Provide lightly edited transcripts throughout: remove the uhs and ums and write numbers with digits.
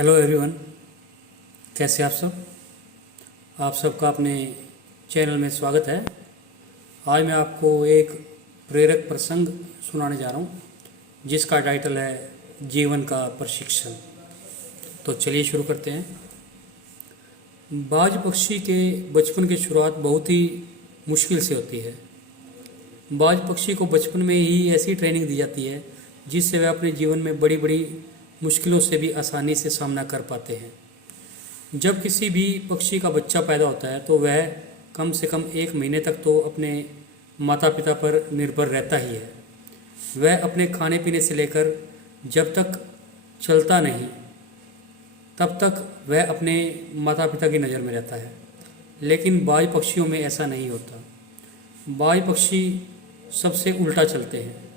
Hello everyone, कैसे आप सब। आप सबका अपने चैनल में स्वागत है। आज मैं आपको एक प्रेरक प्रसंग सुनाने जा रहा हूँ जिसका टाइटल है जीवन का प्रशिक्षण। तो चलिए शुरू करते हैं। बाज पक्षी के बचपन की शुरुआत बहुत ही मुश्किल से होती है। बाज पक्षी को बचपन में ही ऐसी ट्रेनिंग दी जाती है जिससे वह अपने जीवन में बड़ी बड़ी मुश्किलों से भी आसानी से सामना कर पाते हैं। जब किसी भी पक्षी का बच्चा पैदा होता है तो वह कम से कम 1 महीने तक तो अपने माता पिता पर निर्भर रहता ही है। वह अपने खाने पीने से लेकर जब तक चलता नहीं तब तक वह अपने माता पिता की नज़र में रहता है। लेकिन बाज पक्षियों में ऐसा नहीं होता। बाज पक्षी सबसे उल्टा चलते हैं।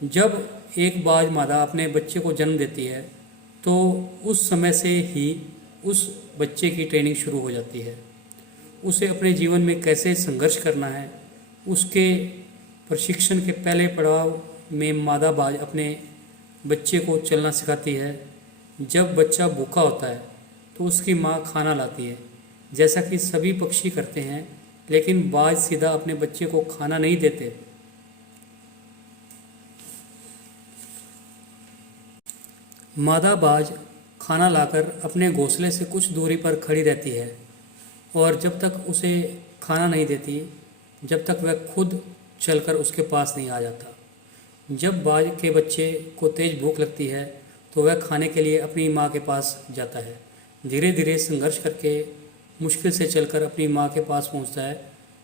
जब एक बाज मादा अपने बच्चे को जन्म देती है तो उस समय से ही उस बच्चे की ट्रेनिंग शुरू हो जाती है। उसे अपने जीवन में कैसे संघर्ष करना है उसके प्रशिक्षण के पहले पड़ाव में मादा बाज अपने बच्चे को चलना सिखाती है। जब बच्चा भूखा होता है तो उसकी माँ खाना लाती है, जैसा कि सभी पक्षी करते हैं। लेकिन बाज सीधा अपने बच्चे को खाना नहीं देते। मादा बाज खाना लाकर अपने घोंसले से कुछ दूरी पर खड़ी रहती है और जब तक उसे खाना नहीं देती जब तक वह खुद चलकर उसके पास नहीं आ जाता। जब बाज के बच्चे को तेज भूख लगती है तो वह खाने के लिए अपनी माँ के पास जाता है। धीरे धीरे संघर्ष करके मुश्किल से चलकर अपनी माँ के पास पहुँचता है।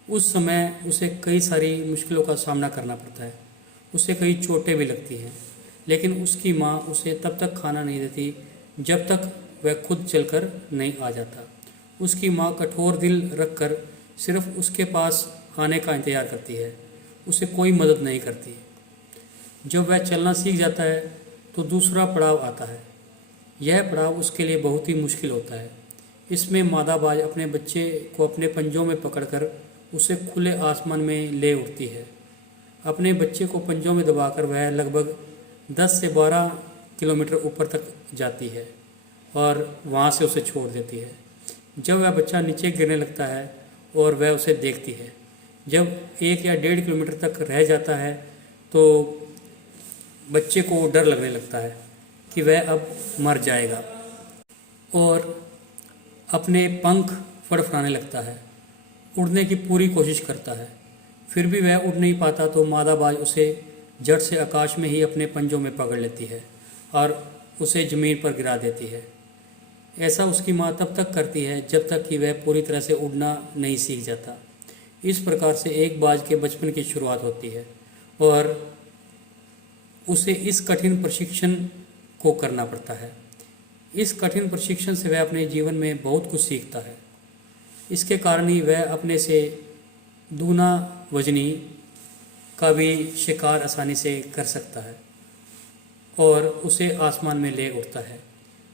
उस समय उसे कई सारी मुश्किलों का सामना करना पड़ता है। उसे कई चोटें भी लगती हैं, लेकिन उसकी माँ उसे तब तक खाना नहीं देती जब तक वह खुद चलकर नहीं आ जाता। उसकी माँ कठोर दिल रखकर सिर्फ उसके पास आने का इंतज़ार करती है, उसे कोई मदद नहीं करती। जब वह चलना सीख जाता है तो दूसरा पड़ाव आता है। यह पड़ाव उसके लिए बहुत ही मुश्किल होता है। इसमें मादा बाज अपने बच्चे को अपने पंजों में पकड़कर उसे खुले आसमान में ले उड़ती है। अपने बच्चे को पंजों में दबाकर वह लगभग 10 से 12 किलोमीटर ऊपर तक जाती है और वहाँ से उसे छोड़ देती है। जब वह बच्चा नीचे गिरने लगता है और वह उसे देखती है, जब 1 या 1.5 किलोमीटर तक रह जाता है तो बच्चे को डर लगने लगता है कि वह अब मर जाएगा और अपने पंख फड़फड़ाने लगता है। उड़ने की पूरी कोशिश करता है, फिर भी वह उड़ नहीं पाता तो मादा बाज उसे जड़ से आकाश में ही अपने पंजों में पकड़ लेती है और उसे ज़मीन पर गिरा देती है। ऐसा उसकी माँ तब तक करती है जब तक कि वह पूरी तरह से उड़ना नहीं सीख जाता। इस प्रकार से एक बाज के बचपन की शुरुआत होती है और उसे इस कठिन प्रशिक्षण को करना पड़ता है। इस कठिन प्रशिक्षण से वह अपने जीवन में बहुत कुछ सीखता है। इसके कारण ही वह अपने से दूना वजनी का भी शिकार आसानी से कर सकता है और उसे आसमान में ले उड़ता है।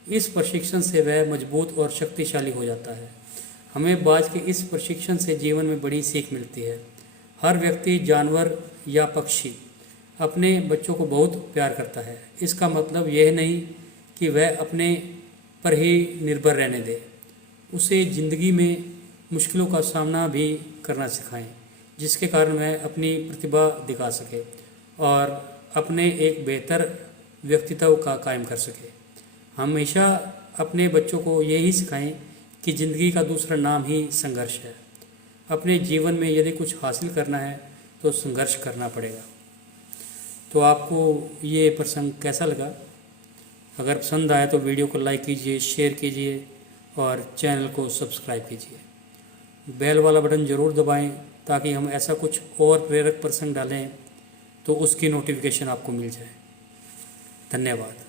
इस प्रशिक्षण से वह मजबूत और शक्तिशाली हो जाता है। हमें बाज के इस प्रशिक्षण से जीवन में बड़ी सीख मिलती है। हर व्यक्ति, जानवर या पक्षी अपने बच्चों को बहुत प्यार करता है। इसका मतलब यह नहीं कि वह अपने पर ही निर्भर रहने दे। उसे ज़िंदगी में मुश्किलों का सामना भी करना सिखाएं, जिसके कारण वह अपनी प्रतिभा दिखा सके और अपने एक बेहतर व्यक्तित्व का कायम कर सके। हमेशा अपने बच्चों को यही सिखाएं कि ज़िंदगी का दूसरा नाम ही संघर्ष है। अपने जीवन में यदि कुछ हासिल करना है तो संघर्ष करना पड़ेगा। तो आपको ये प्रसंग कैसा लगा? अगर पसंद आए तो वीडियो को लाइक कीजिए, शेयर कीजिए और चैनल को सब्सक्राइब कीजिए। बेल वाला बटन ज़रूर दबाएं ताकि हम ऐसा कुछ और प्रेरक प्रसंग डालें तो उसकी नोटिफिकेशन आपको मिल जाए। धन्यवाद।